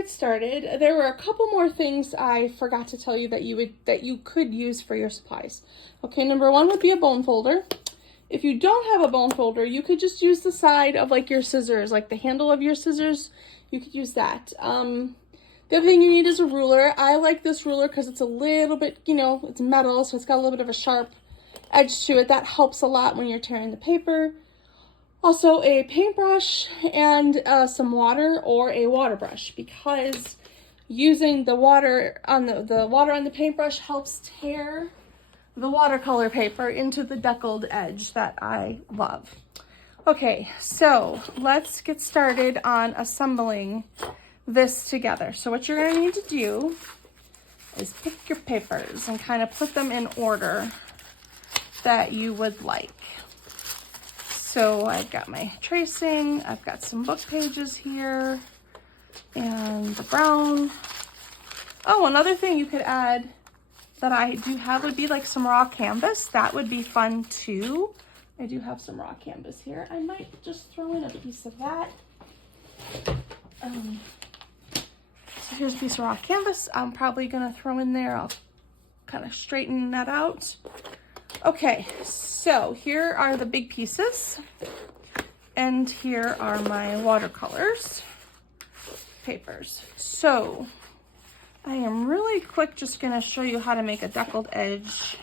get started, there were a couple more things I forgot to tell you that you could use for your supplies. Okay, number one would be a bone folder. If you don't have a bone folder, you could just use the side of like your scissors, like the handle of your scissors. You could use that. The other thing you need is a ruler. I like this ruler because it's a little bit, you know, it's metal, so it's got a little bit of a sharp edge to it. That helps a lot when you're tearing the paper. Also a paintbrush and some water or a water brush, because using the water on the paintbrush helps tear the watercolor paper into the deckled edge that I love. Okay, so let's get started on assembling this together. So what you're going to need to do is pick your papers and kind of put them in order that you would like. So I've got my tracing, I've got some book pages here, and the brown. Oh, another thing you could add that I do have would be like some raw canvas. That would be fun too. I do have some raw canvas here. I might just throw in a piece of that. So here's a piece of raw canvas. I'm probably gonna throw in there. I'll kind of straighten that out. Okay, so here are the big pieces, and here are my watercolors papers. So I am really quick just gonna show you how to make a deckled edge.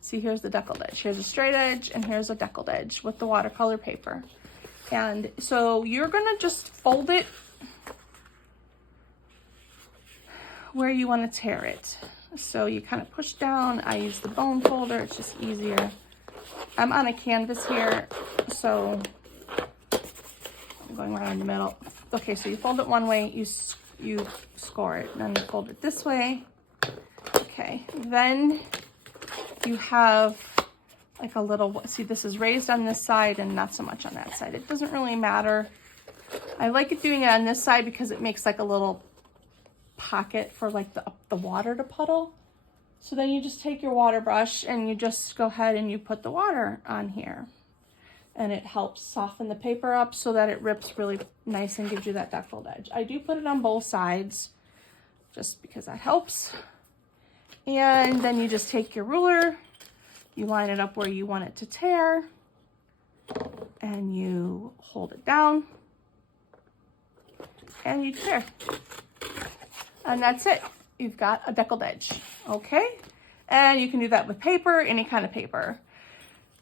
See, here's the deckled edge. Here's a straight edge, and here's a deckled edge with the watercolor paper. And so you're gonna just fold it where you wanna tear it. So you kind of push down. I use the bone folder, it's just easier. I'm on a canvas here, so I'm going around the middle. Okay, so you fold it one way, you score it, and then you fold it this way. Okay, then you have like a little, see, this is raised on this side and not so much on that side. It doesn't really matter. I like it doing it on this side because it makes like a little pocket for like the water to puddle. So then you just take your water brush and you just go ahead and you put the water on here, and it helps soften the paper up so that it rips really nice and gives you that deckled edge. I do put it on both sides just because that helps. And then you just take your ruler, you line it up where you want it to tear, and you hold it down and you tear. And that's it. You've got a deckled edge, okay? And you can do that with paper, any kind of paper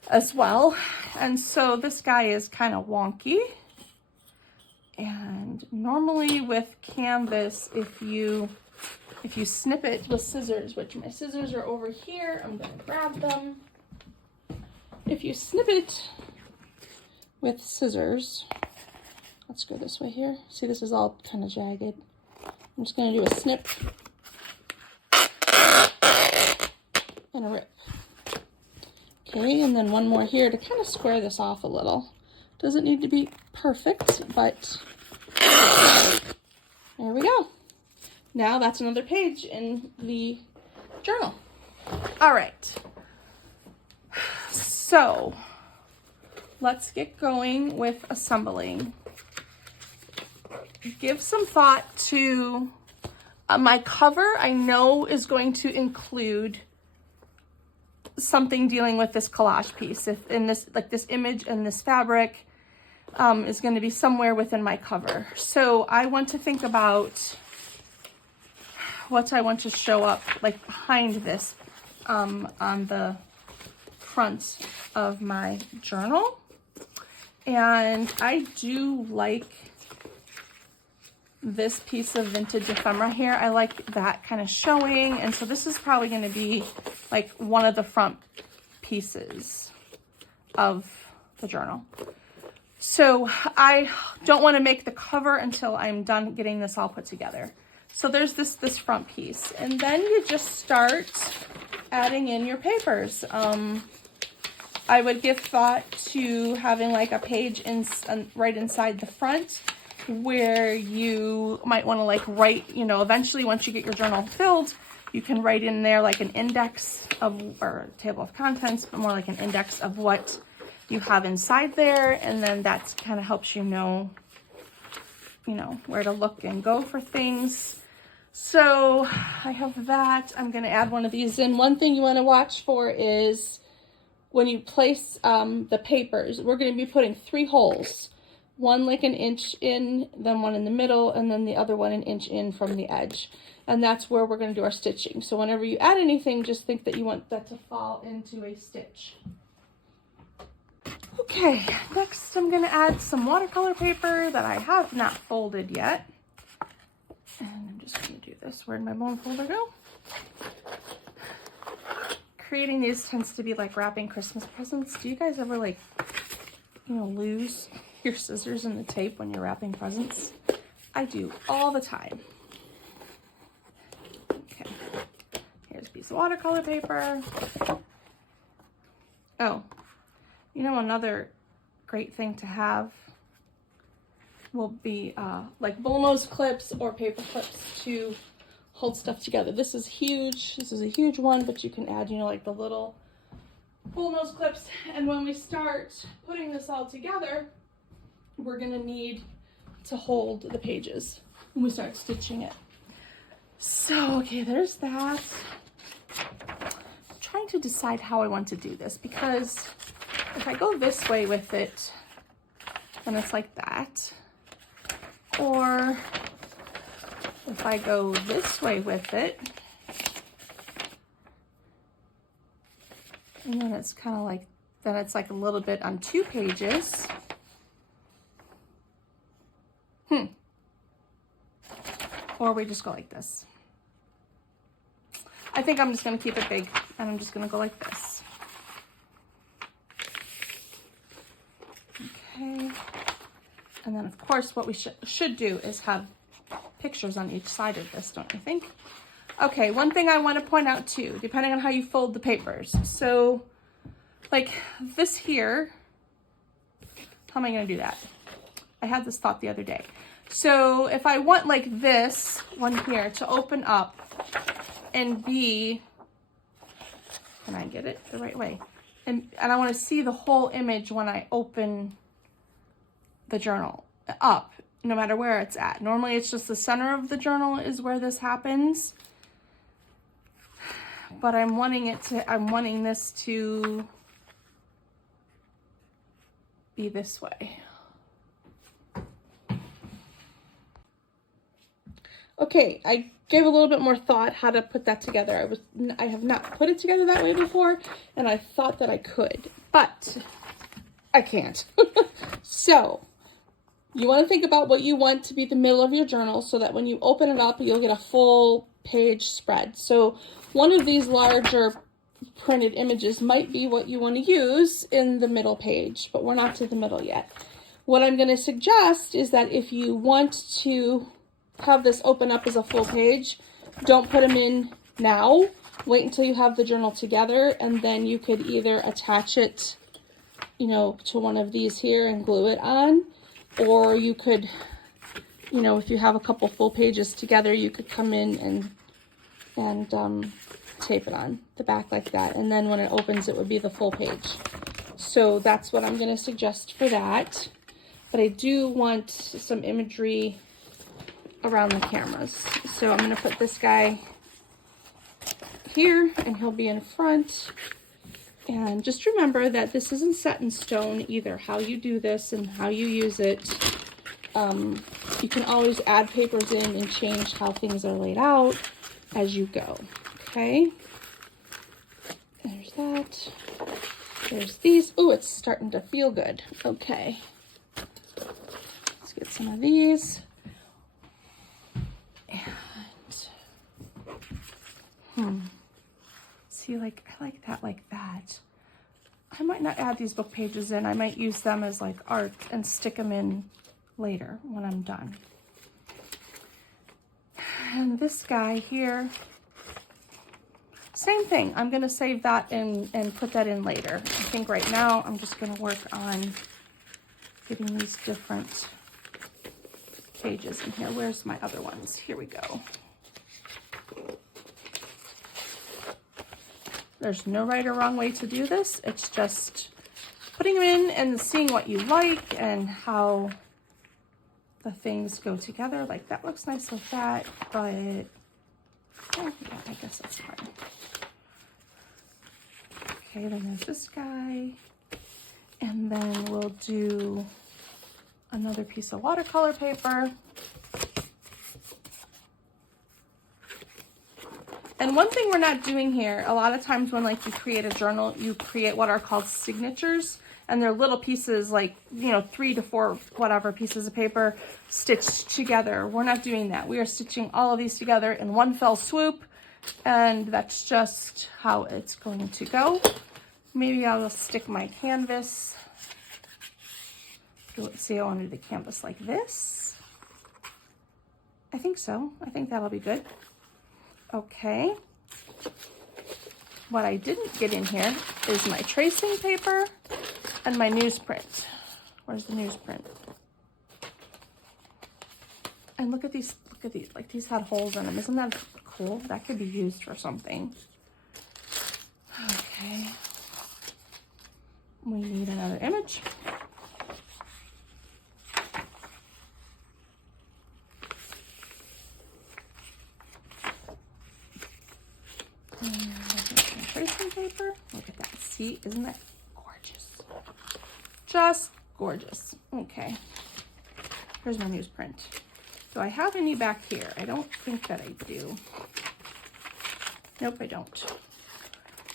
as well. And so this guy is kind of wonky. And normally with canvas, if you snip it with scissors, which my scissors are over here, I'm gonna grab them. If you snip it with scissors, let's go this way here. See, this is all kind of jagged. I'm just going to do a snip and a rip. Okay, and then one more here to kind of square this off a little. Doesn't need to be perfect, but there we go. Now that's another page in the journal. All right, so let's get going with assembling. Give some thought to my cover. I know is going to include something dealing with this collage piece. If in this, like this image and this fabric is going to be somewhere within my cover. So I want to think about what I want to show up like behind this on the front of my journal. And I do like this piece of vintage ephemera here. I like that kind of showing, and so this is probably going to be like one of the front pieces of the journal. So I don't want to make the cover until I'm done getting this all put together. So there's this front piece, and then you just start adding in your papers. I would give thought to having like a page right inside the front, where you might want to like write, you know, eventually once you get your journal filled, you can write in there like an index of, or table of contents, but more like an index of what you have inside there. And then that kind of helps you know you know, where to look and go for things. So I have that. I'm going to add one of these in. One thing you want to watch for is when you place the papers, we're going to be putting 3 holes. One like an inch in, then one in the middle, and then the other one an inch in from the edge. And that's where we're going to do our stitching. So whenever you add anything, just think that you want that to fall into a stitch. Okay, next I'm going to add some watercolor paper that I have not folded yet. And I'm just going to do this. Where'd my bone folder go? Creating these tends to be like wrapping Christmas presents. Do you guys ever like, you know, lose your scissors and the tape when you're wrapping presents? I do all the time. Okay, here's a piece of watercolor paper. Oh, you know, another great thing to have will be like bullnose clips or paper clips to hold stuff together. This is huge. This is a huge one, but you can add, you know, like the little bullnose clips. And when we start putting this all together, we're going to need to hold the pages when we start stitching it. So, okay, there's that. I'm trying to decide how I want to do this, because if I go this way with it, then it's like that. Or if I go this way with it, and then it's kind of like, then it's like a little bit on 2 pages. Or we just go like this. I think I'm just going to keep it big, and I'm just going to go like this. Okay. And then, of course, what we should do is have pictures on each side of this, don't you think? Okay, one thing I want to point out too, depending on how you fold the papers. So, like this here, how am I going to do that? I had this thought the other day. So if I want like this one here to open up and be, can I get it the right way? And I want to see the whole image when I open the journal up, no matter where it's at. Normally it's just the center of the journal is where this happens. But I'm wanting this to be this way. Okay, I gave a little bit more thought how to put that together. I have not put it together that way before, and I thought that I could, but I can't. So, you want to think about what you want to be the middle of your journal so that when you open it up, you'll get a full page spread. So, one of these larger printed images might be what you want to use in the middle page, but we're not to the middle yet. What I'm going to suggest is that if you want to have this open up as a full page, don't put them in now. Wait until you have the journal together, and then you could either attach it, you know, to one of these here and glue it on, or you could, you know, if you have a couple full pages together, you could come in and tape it on the back like that, and then when it opens it would be the full page. So that's what I'm going to suggest for that. But I do want some imagery around the cameras. So I'm going to put this guy here, and he'll be in front. And just remember that this isn't set in stone either, how you do this and how you use it. You can always add papers in and change how things are laid out as you go. Okay, there's that. There's these. Oh, it's starting to feel good. Okay, let's get some of these. And see, like, I like that. I might not add these book pages in. I might use them as like art and stick them in later when I'm done. And this guy here, same thing. I'm going to save that and put that in later. I think right now I'm just going to work on getting these different pages in here. Where's my other ones? Here we go. There's no right or wrong way to do this. It's just putting them in and seeing what you like and how the things go together. Like that looks nice like that, but oh, yeah, I guess that's fine. Okay, then there's this guy. And then we'll do another piece of watercolor paper. And one thing we're not doing here, a lot of times when like you create a journal, you create what are called signatures, and they're little pieces like, you know, 3 to 4 whatever pieces of paper stitched together. We're not doing that. We are stitching all of these together in one fell swoop, and that's just how it's going to go. Maybe I'll stick my canvas. Let's see, I want to do the canvas like this. I think so. I think that'll be good. Okay. What I didn't get in here is my tracing paper and my newsprint. Where's the newsprint? And look at these, like these had holes in them. Isn't that cool? That could be used for something. Okay. We need another image. Tracing paper. Look at that. See, isn't that gorgeous? Just gorgeous. Okay. Here's my newsprint. Do I have any back here? I don't think that I do. Nope, I don't.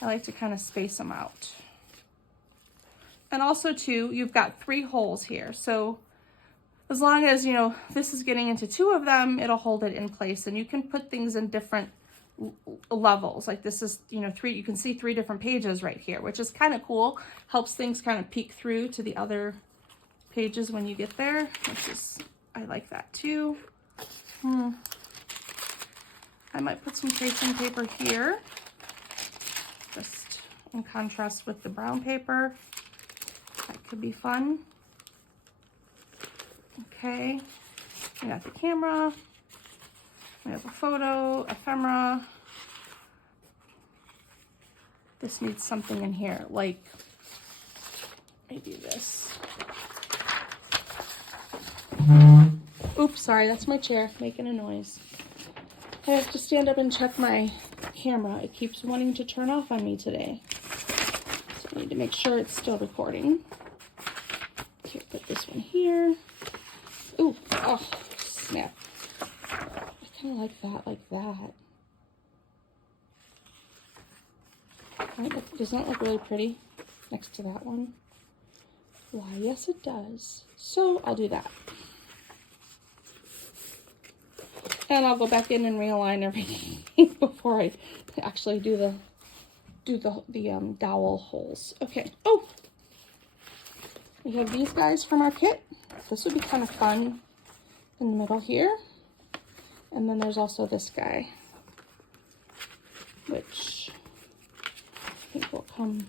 I like to kind of space them out. And also too, you've got 3 holes here. So as long as, you know, this is getting into 2 of them, it'll hold it in place. And you can put things in different levels. Like this is, you know, 3, you can see 3 different pages right here, which is kind of cool. Helps things kind of peek through to the other pages when you get there, which is, I like that too. I might put some tracing paper here, just in contrast with the brown paper. That could be fun. Okay, we got the camera. We have a photo, ephemera. This needs something in here, like maybe this. Oops, sorry, that's my chair making a noise. I have to stand up and check my camera. It keeps wanting to turn off on me today. So I need to make sure it's still recording. Okay, put this one here. Ooh, oh, snap. Kind of like that. Doesn't that look really pretty next to that one? Why, yes it does. So I'll do that. And I'll go back in and realign everything before I actually do the dowel holes. Okay. Oh, we have these guys from our kit. This would be kind of fun in the middle here. And then there's also this guy, which I think will come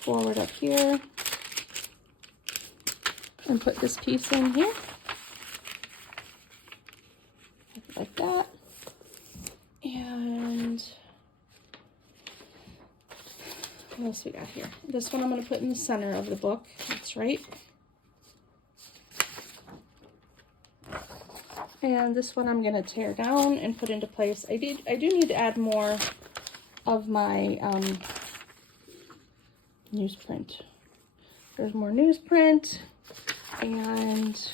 forward up here. And put this piece in here. Like that. And what else we got here? This one I'm going to put in the center of the book. That's right. And this one I'm going to tear down and put into place. I do need to add more of my newsprint. There's more newsprint and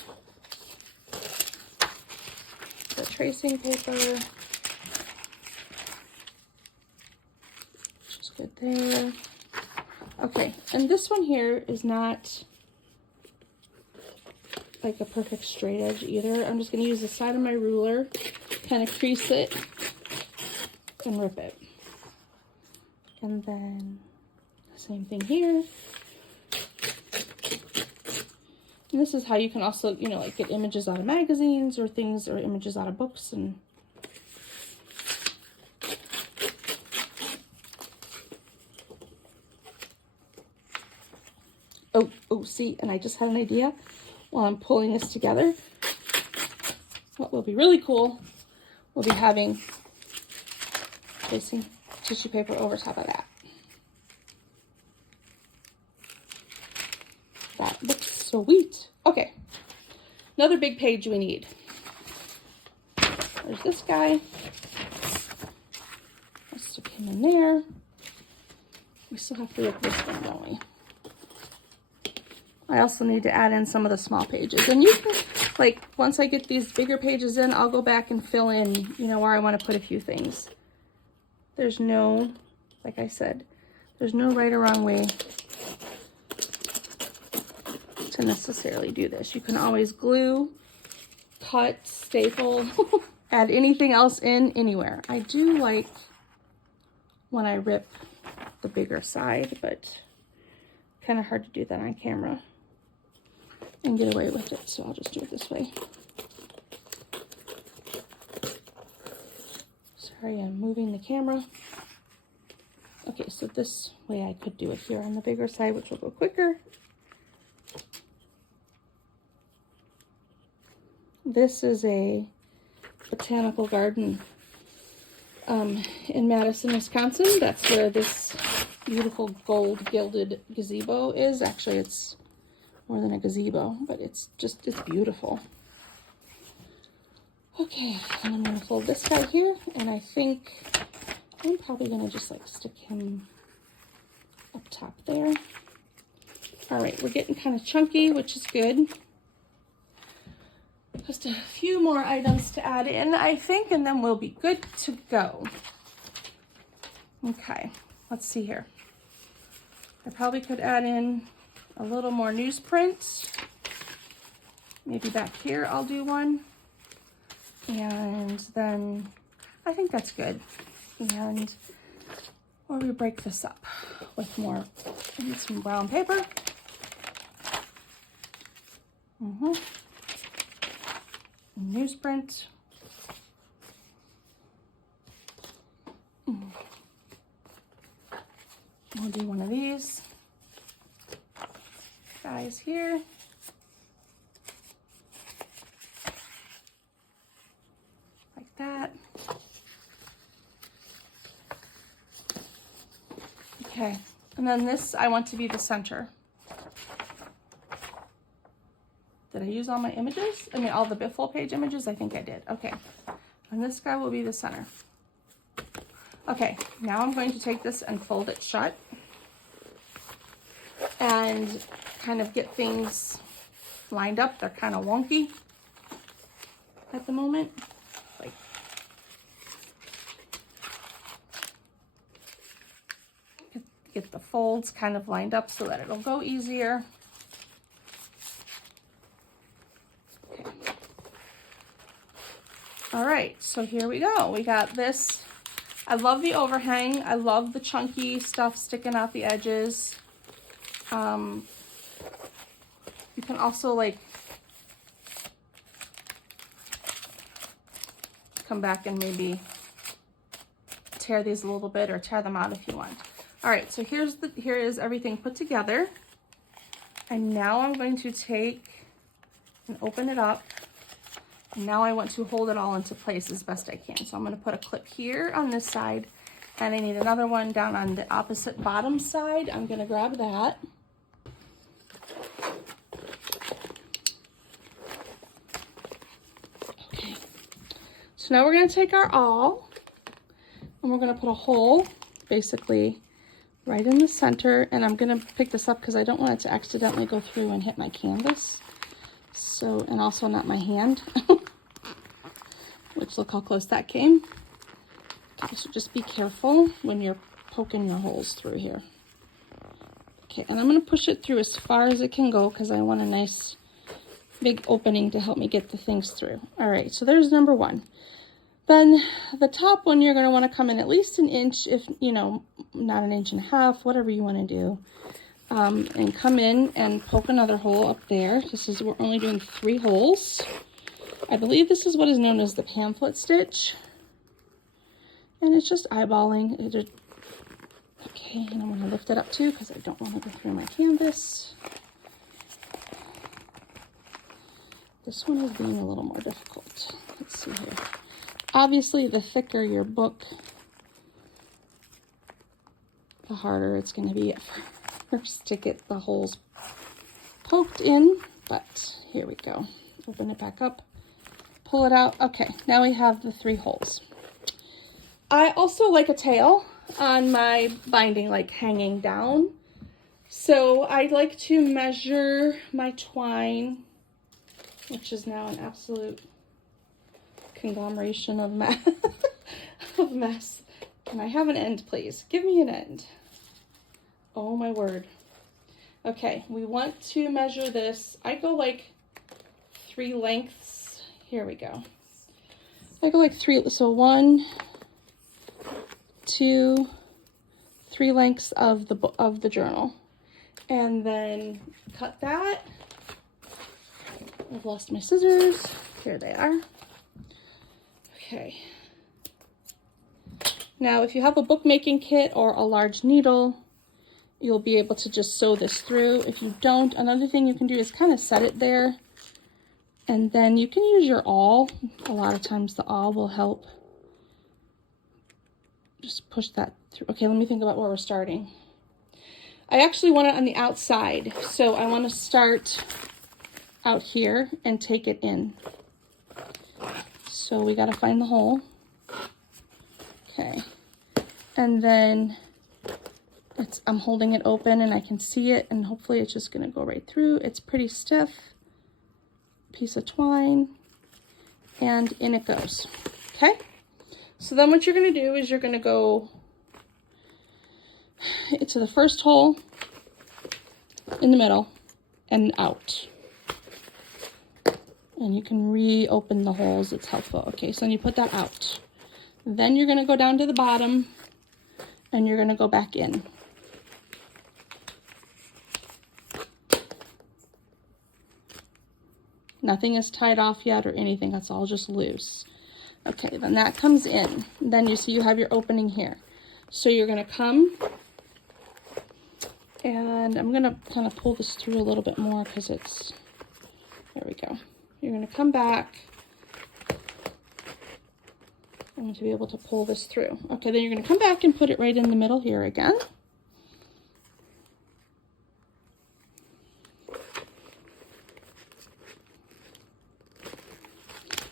the tracing paper, which is good there. Okay, and this one here is not like a perfect straight edge either. I'm just going to use the side of my ruler, kind of crease it and rip it. And then same thing here. And this is how you can also, you know, like get images out of magazines or things, or images out of books. And oh, see, and I just had an idea while I'm pulling this together. What will be really cool will be having tracing tissue paper over top of that. That Sweet. Okay. Another big page we need. There's this guy. Let's stick him in there. We still have to rip this one, don't we? I also need to add in some of the small pages. And you can, like, once I get these bigger pages in, I'll go back and fill in, you know, where I want to put a few things. There's no, like I said, there's no right or wrong way to necessarily do this. You can always glue, cut, staple, add anything else in anywhere. I do like when I rip the bigger side, but kind of hard to do that on camera and get away with it, so I'll just do it this way. Sorry, I'm moving the camera. Okay, so this way I could do it here on the bigger side, which will go quicker. This is a botanical garden in Madison, Wisconsin. That's where this beautiful gold gilded gazebo is. Actually, it's more than a gazebo, but it's beautiful. Okay, and I'm gonna fold this guy here, and I think I'm probably gonna just like stick him up top there. All right, we're getting kind of chunky, which is good. Just a few more items to add in, I think, and then we'll be good to go. Okay, let's see here. I probably could add in a little more newsprint. Maybe back here I'll do one. And then I think that's good. And or we break this up with more, I need some brown paper. Newsprint. We'll do one of these guys here. Like that. Okay, and then this I want to be the center. Did I use all my images? I mean, all the full page images? I think I did. Okay, and this guy will be the center. Okay, now I'm going to take this and fold it shut and kind of get things lined up. They're kind of wonky at the moment. Like, get the folds kind of lined up so that it'll go easier. Okay. All right, so here we go. We got this. I love the overhang. I love the chunky stuff sticking out the edges. You can also like come back and maybe tear these a little bit or tear them out if you want. All right, so here is everything put together. And now I'm going to take and open it up. And now I want to hold it all into place as best I can. So I'm going to put a clip here on this side, and I need another one down on the opposite bottom side. I'm going to grab that. Okay. So now we're going to take our awl, and we're going to put a hole basically right in the center. And I'm going to pick this up because I don't want it to accidentally go through and hit my canvas. So, and also not my hand, which look how close that came. Okay, so just be careful when you're poking your holes through here. Okay, and I'm going to push it through as far as it can go because I want a nice big opening to help me get the things through. All right, so there's number one. Then the top one, you're going to want to come in at least an inch, if, you know, not an inch and a half, whatever you want to do. And come in and poke another hole up there. We're only doing 3 holes. I believe this is what is known as the pamphlet stitch. And it's just eyeballing. Okay, and I'm going to lift it up too because I don't want to go through my canvas. This one is being a little more difficult. Let's see here. Obviously, the thicker your book, the harder it's going to be at first to get the holes poked in, but here we go. Open it back up, pull it out. Okay, now we have the 3 holes. I also like a tail on my binding, like hanging down. So I'd like to measure my twine, which is now an absolute conglomeration of mess. Can I have an end, please? Give me an end. Oh my word. Okay, we want to measure this. I go like 3 lengths. Here we go. I go like 3, so 1, 2, 3 lengths of the journal. And then cut that. I've lost my scissors. Here they are. Okay. Now, if you have a bookmaking kit or a large needle, you'll be able to just sew this through. If you don't, another thing you can do is kind of set it there. And then you can use your awl. A lot of times the awl will help. Just push that through. Okay, let me think about where we're starting. I actually want it on the outside. So I want to start out here and take it in. So we got to find the hole. Okay. And then I'm holding it open and I can see it, and hopefully it's just going to go right through. It's pretty stiff. Piece of twine, and in it goes. Okay. So then what you're going to do is you're going to go to the first hole in the middle and out. And you can reopen the holes, it's helpful. Okay, so then you put that out. Then you're going to go down to the bottom and you're going to go back in. Nothing is tied off yet or anything, that's all just loose. Okay, then that comes in. Then you see you have your opening here. So you're going to come, and I'm going to kind of pull this through a little bit more because it's, there we go. You're going to come back. I want to be able to pull this through. Okay, then you're going to come back and put it right in the middle here again.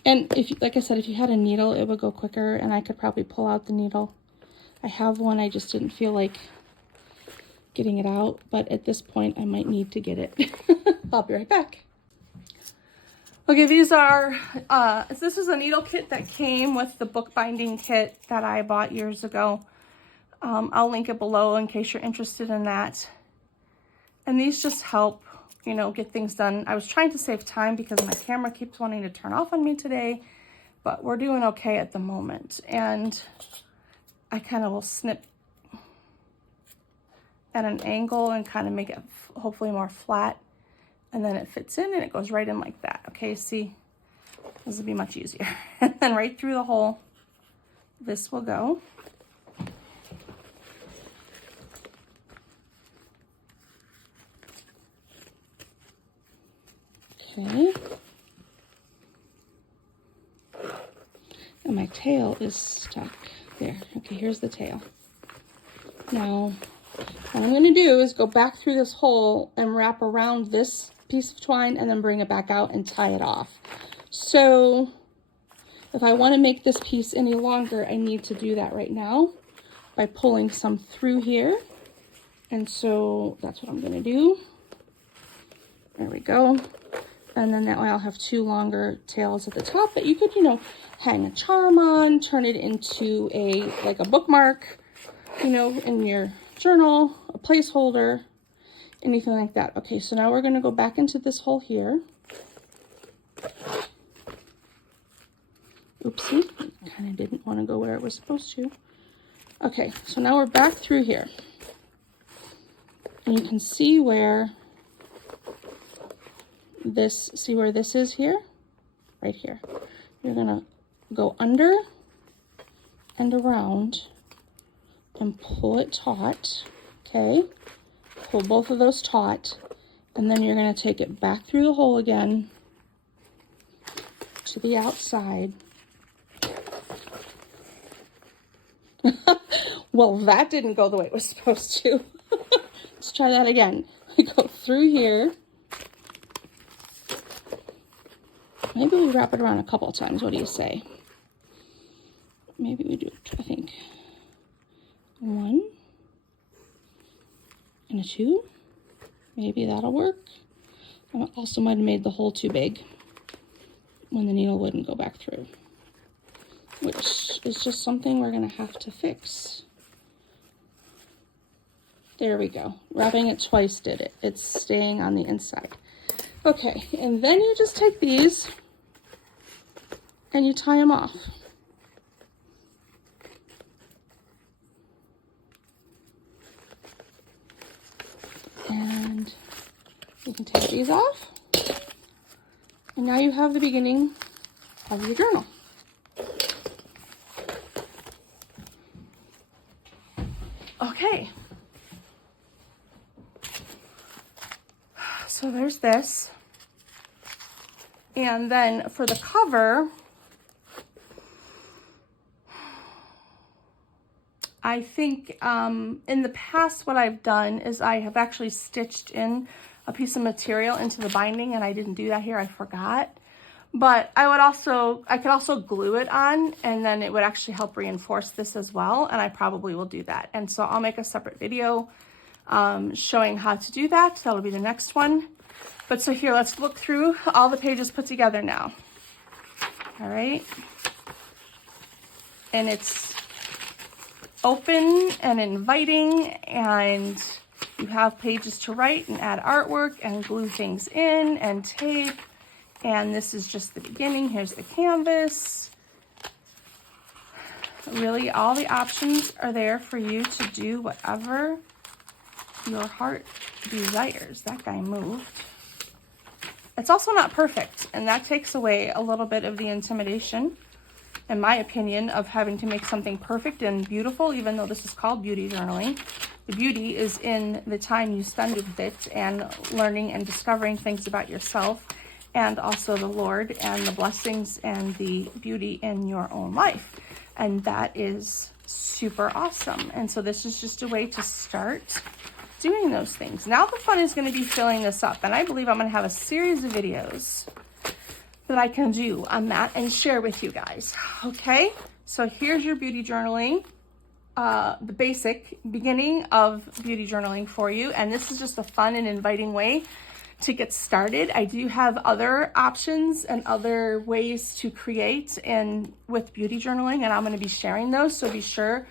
And if, like I said, if you had a needle, it would go quicker, and I could probably pull out the needle. I have one, I just didn't feel like getting it out, but at this point I might need to get it. I'll be right back. Okay, these are, this is a needle kit that came with the bookbinding kit that I bought years ago. I'll link it below in case you're interested in that. And these just help, you know, get things done. I was trying to save time because my camera keeps wanting to turn off on me today, but we're doing okay at the moment. And I kind of will snip at an angle and kind of make it hopefully more flat. And then it fits in and it goes right in like that. Okay, see, this will be much easier. And then right through the hole, this will go. Okay. And my tail is stuck there. Okay, here's the tail. Now, what I'm going to do is go back through this hole and wrap around this piece of twine and then bring it back out and tie it off. So if I want to make this piece any longer, I need to do that right now by pulling some through here. And so that's what I'm going to do. There we go. And then that way I'll have 2 longer tails at the top that you could, you know, hang a charm on, turn it into like a bookmark, you know, in your journal, a placeholder, anything like that. Okay, so now we're going to go back into this hole here. Oopsie, kind of didn't want to go where it was supposed to. Okay, so now we're back through here. And you can see where this, see where this is here? Right here. You're going to go under and around and pull it taut, okay? Pull both of those taut, and then you're going to take it back through the hole again to the outside. Well, that didn't go the way it was supposed to. Let's try that again. We go through here, Maybe we wrap it around a couple of times. What do you say? Maybe we do, I think, 1 and a 2. Maybe that'll work. I also might have made the hole too big when the needle wouldn't go back through, which is just something we're gonna have to fix. There we go. Wrapping it twice did it. It's staying on the inside. Okay, and then you just take these and you tie them off. And you can take these off. And now you have the beginning of your journal. Okay. So there's this. And then for the cover, I think in the past what I've done is I have actually stitched in a piece of material into the binding, and I didn't do that here, I forgot. But I could also glue it on, and then it would actually help reinforce this as well, and I probably will do that. And so I'll make a separate video showing how to do that. That'll be the next one. But so here, let's look through all the pages put together now. All right. And it's open and inviting, and you have pages to write and add artwork and glue things in and tape. And this is just the beginning. Here's the canvas. Really, all the options are there for you to do whatever your heart desires. That guy moved. It's also not perfect, and that takes away a little bit of the intimidation, in my opinion, of having to make something perfect and beautiful, even though this is called beauty journaling. The beauty is in the time you spend with it and learning and discovering things about yourself, and also the Lord and the blessings and the beauty in your own life. And that is super awesome. And so this is just a way to start doing those things. Now the fun is going to be filling this up, and I believe I'm going to have a series of videos that I can do on that and share with you guys. Okay, so here's your beauty journaling, the basic beginning of beauty journaling for you, and this is just a fun and inviting way to get started. I do have other options and other ways to create and with beauty journaling, and I'm going to be sharing those, so be sure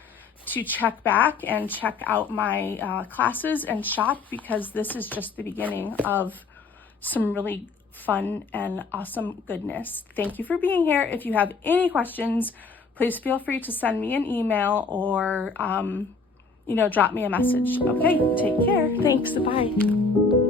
to check back and check out my classes and shop, because this is just the beginning of some really fun and awesome goodness. Thank you for being here. If you have any questions, please feel free to send me an email or, drop me a message. Okay, take care. Thanks. Bye.